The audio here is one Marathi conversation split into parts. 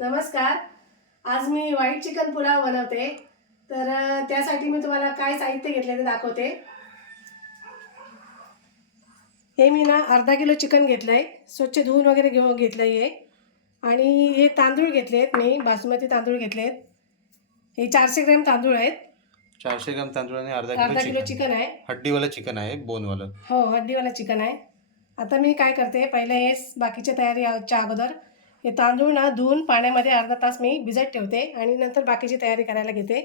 नमस्कार. आज मी व्हाईट चिकन पुलाव बनवते. तर त्यासाठी मी तुम्हाला काय साहित्य घेतले ते दाखवते. हे मी ना अर्धा किलो चिकन घेतलं आहे स्वच्छ धुवून वगैरे घेऊन घेतलं आहे आणि हे तांदूळ घेतले आहेत मी बासमती तांदूळ घेतले आहेत हे चारशे ग्रॅम तांदूळ आहेत. चारशे ग्राम तांदूळ आणि अर्धा अर्धा किलो चिकन आहे. हड्डीवालं चिकन आहे बोनवालं. हो हड्डीवाला चिकन आहे. आता मी काय करते पहिले हे बाकीची तयारी च्या अगोदर हे तांदूळ ना धुवून पाण्यामध्ये अर्धा तास मी भिजत ठेवते आणि नंतर बाकीची तयारी करायला घेते.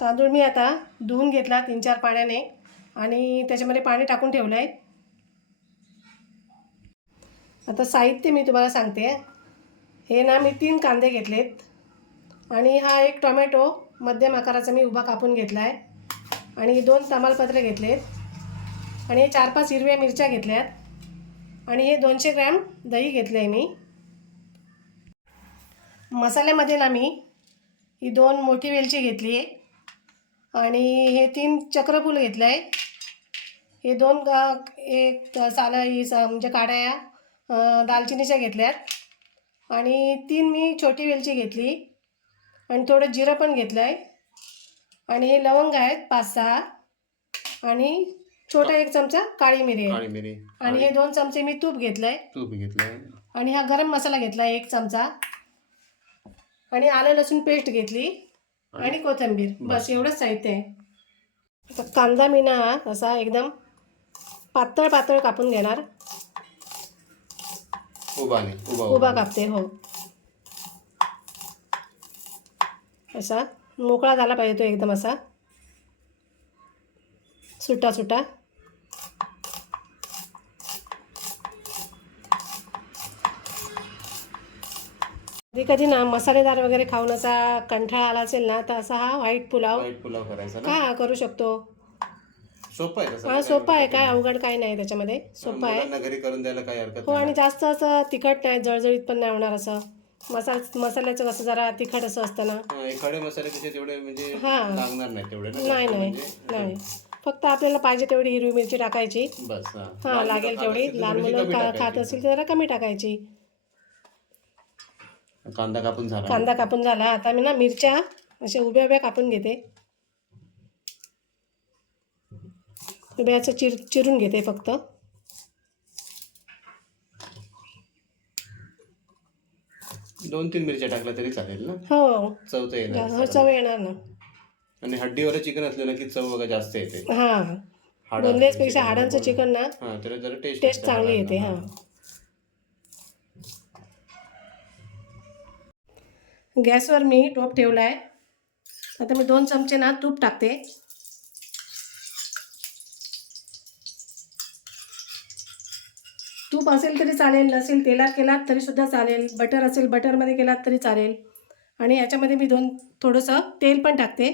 तांदूळ मी आता धुवून घेतला तीन चार पाण्याने आणि त्याच्यामध्ये पाणी टाकून ठेवलं आहे आता साहित्य मी तुम्हाला सांगते. हे ना मी तीन कांदे घेतलेत आणि हा एक टोमॅटो मध्यम आकाराचा मी उभा कापून घेतला आहे आणि दोन तमालपत्रे घेतलेत आणि चार पाच हिरव्या मिरच्या घेतल्यात. आणि हे दोनशे ग्रॅम दही घेतलं आहे मी. मसाल्यामध्ये ना मी ही दोन मोठी वेलची घेतली आहे. आणि हे तीन चक्रफूल घेतलं आहे हे दोन एक साला ही सा म्हणजे काड्या दालचिनीच्या घेतल्यात. आणि तीन मी छोटी वेलची घेतली. आणि थोडं जिरं पण घेतलं आहे आणि हे लवंग आहेत पाच सहा. आणि छोटा एक चमचा काळी मिरी. काळी मिरी. आणि हे दोन चमचे मी तूप घेतलं आहे तूप घेतलंय. आणि हा गरम मसाला घेतला आहे एक चमचा. आणि आलं लसूण पेस्ट घेतली. आणि कोथिंबीर. बस एवढंच साहित्य आहे. आता कांदा मी ना असा एकदम पातळ पातळ कापून घेणार. उभा उभा कापते हो. असा मोकळा झाला पाहिजे तो एकदम असा. सुटा सुटा. कधी कधी ना मसालेदार वगैरे खाऊन असा कंठाळा आला असेल ना तर असा हा व्हाईट पुलाव व्हाईट पुलाव करायचा ना? का करू शकतो? सोपं आहे तसं हा सोपा आहे. काय अवघड काय नाही त्याच्यामध्ये. सोपा आहे. मुलांना घरी करून द्यायला काही हरकत हो नाही. आणि जास्त असं तिखट नाही जळजळीत पण नाही होणार असं. मसाल मसाल्याचं कसं जरा तिखट असं असतं ना. हा, हे खडे मसाले कसे तेवढे म्हणजे हा. लागणार नाही तेवढे ना नाही जास्त नाही म्हणजे? नाही. फक्त आपल्याला पाहिजे तेवढी हिरवी मिरची टाकायची. बस हा. हा लागेल तेवढी. लहान मुलं खा- खात. असतील तर जरा कमी टाकायची. कांदा कापून झाला. कांदा कापून झाला. आता मी ना मिरच्या अशा उभ्या उभ्या कापून घेते. उभ्या असं चिर चिरून घेते फक्त. दोन तीन मिरच्या टाकल्या तरी चालेल ना? हो. चव तर येणार जास्त चव येणार ना. आणि हड्डीवालं चिकन असलं ना की चव बघा जास्त येते. हां. बोनलेसपेक्षा हाडांचं चिकन ना हा त्याला जरा टेस्ट टेस्ट चांगली येते हां. गॅसवर मी टोप ठेवला आहे आता मी दोन चमचे ना तूप टाकते. तूप असेल तरी चालेल नसेल तेलात केलात तरीसुद्धा चालेल बटर असेल बटरमध्ये केलात तरी चालेल. आणि याच्यामध्ये मी दोन थोडंसं तेल पण टाकते.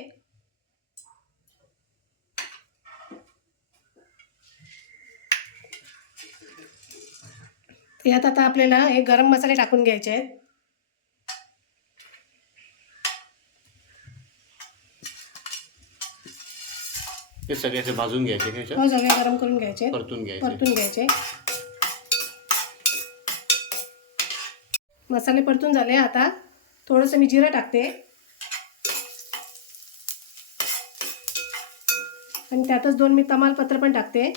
यात आता आपल्याला हे गरम मसाले टाकून घ्यायचे आहेत. ते सगळे असे भाजून घ्यायचे का? हो सगळे गरम करून घ्यायचे. परतून घ्यायचे. परतून घ्यायचे. मसाले परतून झाले आता. थोडंसं मी जिरं टाकते. आणि त्यातच दोन मी तमालपत्र पण टाकते.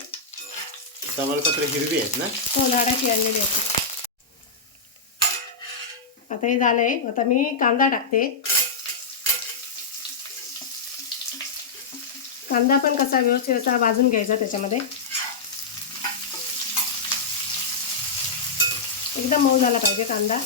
तमालपत्र हिरवी आहेत ना? हो लाडाची आणलेली असते आता हे झालंय. आता मी कांदा टाकते. कांदा पण कसा व्यवस्थित असा भाजून घ्यायचा त्याच्यामध्ये. एकदम मऊ झाला पाहिजे कांदा.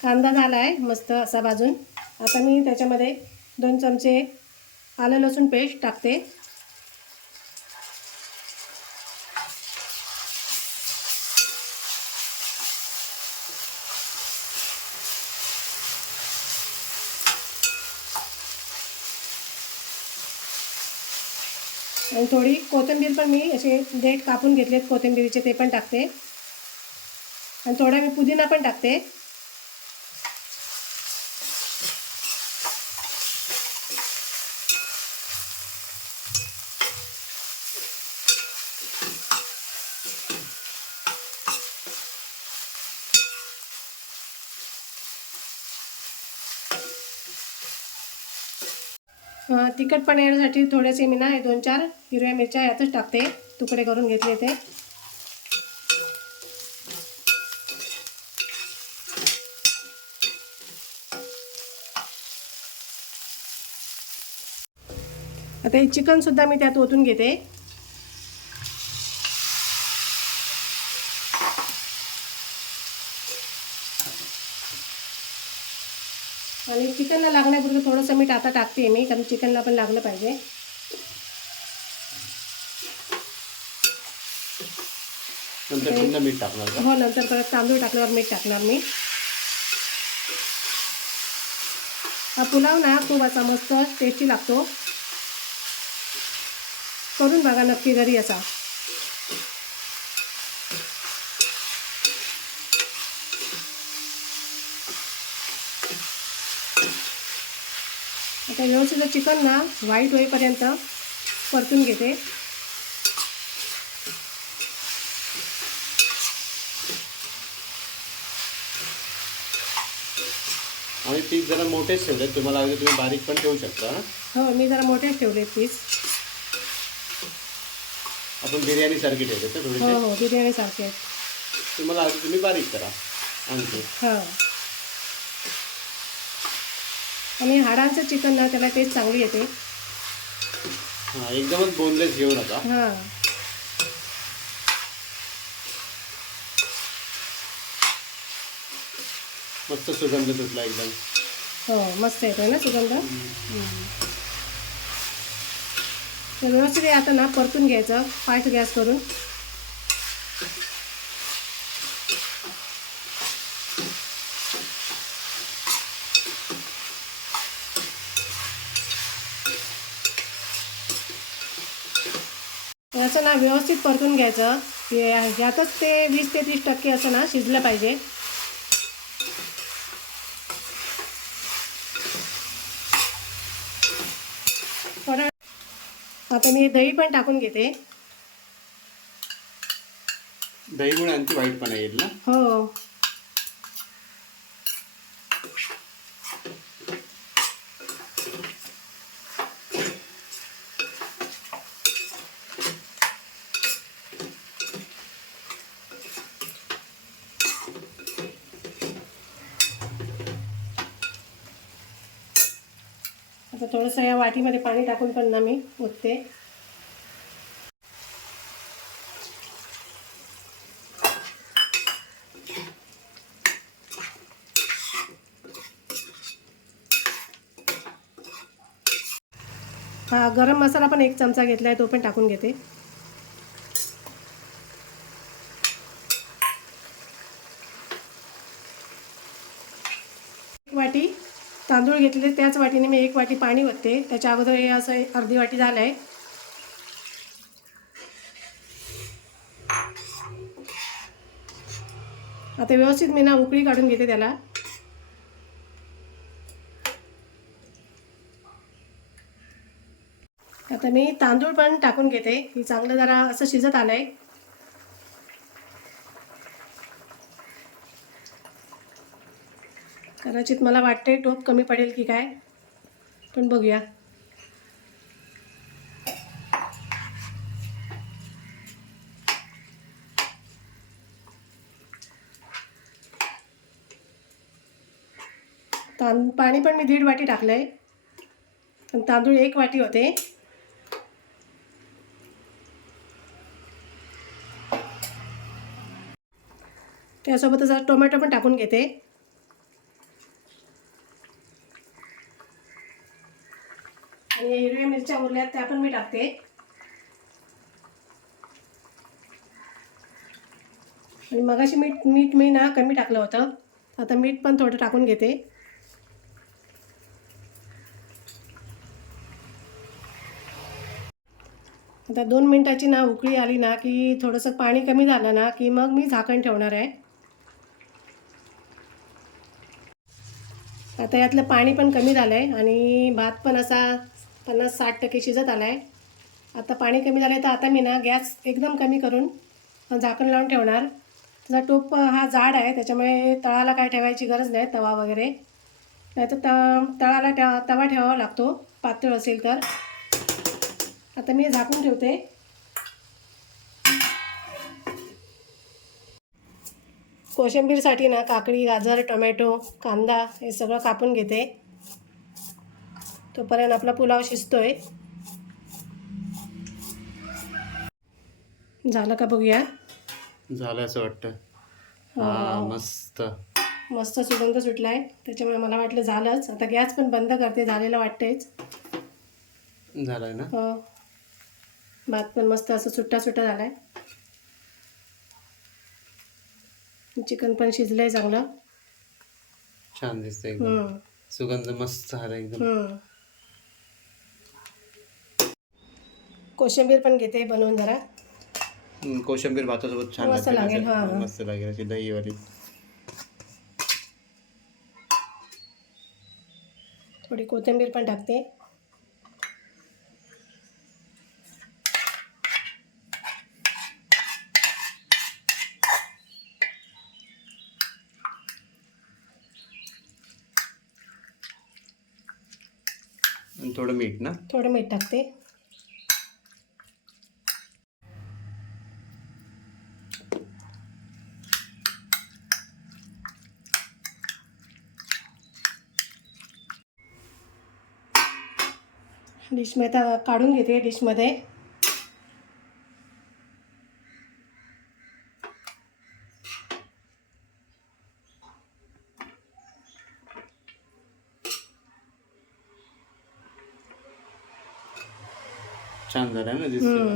कांदा झाला आहे मस्त असा भाजून. आता मी त्याच्यामध्ये दोन चमचे आलं लसूण पेस्ट टाकते. आणि थोडी कोथिंबीर पण मी असे देठ कापून घेतलेत कोथिंबीरीचे ते पण टाकते. आणि थोडा मी पुदिना पण टाकते. तिखटपणा येण्यासाठी थोडेसे मी ना हे दोन चार. हिरव्या मिरच्या यातच टाकते. तुकडे करून घेतले ते. आता हे चिकनसुद्धा मी त्यात ओतून घेते. आणि चिकनला लागण्यापूर्वी थोडंसं मीठ आता टाकते मी कारण चिकनला पण लागलं पाहिजे. नंतर मीठ टाकणार हो नंतर परत तांदूळ टाकल्यावर मीठ टाकणार मी. हा पुलाव ना खूप असा मस्त टेस्टी लागतो. करून बघा नक्की घरी असा. आता व्यवस्थित चिकन ना व्हाईट होईपर्यंत परतून घेते. आणि पीस जरा मोठेच ठेवले तुम्हाला तुम्ही बारीक पण ठेवू शकता. हो मी जरा मोठेच ठेवले पीस. आपण बिर्याणी सारखी ठेवले तर हो हो बिर्याणीसारखे आहेत. तुम्हाला तुम्ही बारीक करा. आणखी. हां. आणि हाडांचं चिकन ना त्याला टेस्ट चांगली येते. हां एकदमच बोनलेस घेऊ नका हां. मस्त सुगंध सुटला एकदम. हो मस्त येतोय ना सुगंध. तर व्यवस्थित आता ना परतून घ्यायचं फास्ट गॅस करून. असं ना व्यवस्थित परतून घ्यायचं. ह्यातच ते वीस ते तीस टक्के असं ना शिजलं पाहिजे. थोडा आता मी दही पण टाकून घेते. दहीमुळे आणखी वाईटपणा येईल ना? हो. थोडंसं या वाटीमध्ये पाणी टाकून पण ना मी ओतते. हा गरम मसाला पण एक चमचा घेतला आहे तो पण टाकून घेते एक वाटी तांदूळ घेतले त्याच वाटीने मी एक वाटी पाणी ओतते. त्याच्या अगोदर हे असं अर्धी वाटी झालं आहे आता व्यवस्थित मी ना उकळी काढून घेते त्याला. आता मी तांदूळ पण टाकून घेते. ही चांगलं जरा असं शिजत आलं आहे कदाचित मला वाटते टोप कमी पडेल की काय पण बघूया. तां पाणी पण मी दीड वाटी टाकलं आहे पण तांदूळ एक वाटी होते. त्यासोबतच टोमॅटो पण टाकून घेते. आणि या हिरव्या मिरच्या उरल्यात त्या पण मी टाकते. आणि मगाशी मीठ मीठ मी ना कमी टाकलं होतं. आता मीठ पण थोडं टाकून घेते. आता दोन मिनटाची ना उकळी आली ना की थोडंसं पाणी कमी झालं ना की मग मी झाकण ठेवणार आहे. आता यातलं पाणी पण कमी झालं आहे आणि भात पण असा पन्नास साठ टक्के शिजत आला आहे आता पाणी कमी झालं आहे तर आता मी ना गॅस एकदम कमी करून झाकण लावून ठेवणार. त्याचा टोप हा जाड आहे त्याच्यामुळे तळाला काय ठेवायची गरज नाही तवा वगैरे. नाही तर त तळाला ठेवा तवा ठेवावा लागतो पातळ असेल तर. आता मी झाकून ठेवते. कोशिंबीरसाठी ना काकडी गाजर टोमॅटो कांदा हे सगळं कापून घेते. तोपर्यंत आपला पुलाव शिजतोय. झालं का बघूया? झालं असं वाटतं. मस्त. मस्त सुगंध सुटलाय. त्याच्यामुळे मला वाटलं झालंच. आता गॅस पण बंद करते झालेलं वाटतंयच. झालंय ना? हो. भात पण मस्त असं सुट्टा सुट्टा झालाय. चिकन पण शिजलंय चांगलं. छान दिसतंय सुगंध मस्त झाला एकदम. कोशिंबीर पण घेते बनवून जरा. कोशिंबीर भातासोबत छान मस्त लागेल. हा, हा. मस्त लागेल अशी दहीवाली. थोडी कोथिंबीर पण टाकते. आणि थोडं मीठ ना? थोडं मीठ टाकते. डिशमध्ये आता काढून घेते डिशमध्ये छान झालं ना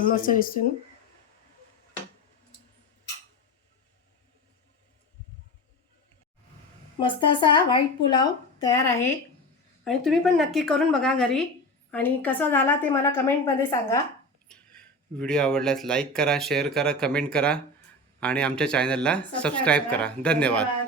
मस्त दिसतो ना. मस्त असा व्हाईट पुलाव तयार आहे. आणि तुम्ही पण नक्की करून बघा घरी. आणि कसा झाला ते मला कमेंटमध्ये सांगा. व्हिडिओ आवडल्यास लाईक करा शेअर करा कमेंट करा आणि आमच्या चॅनलला सबस्क्राईब करा. धन्यवाद.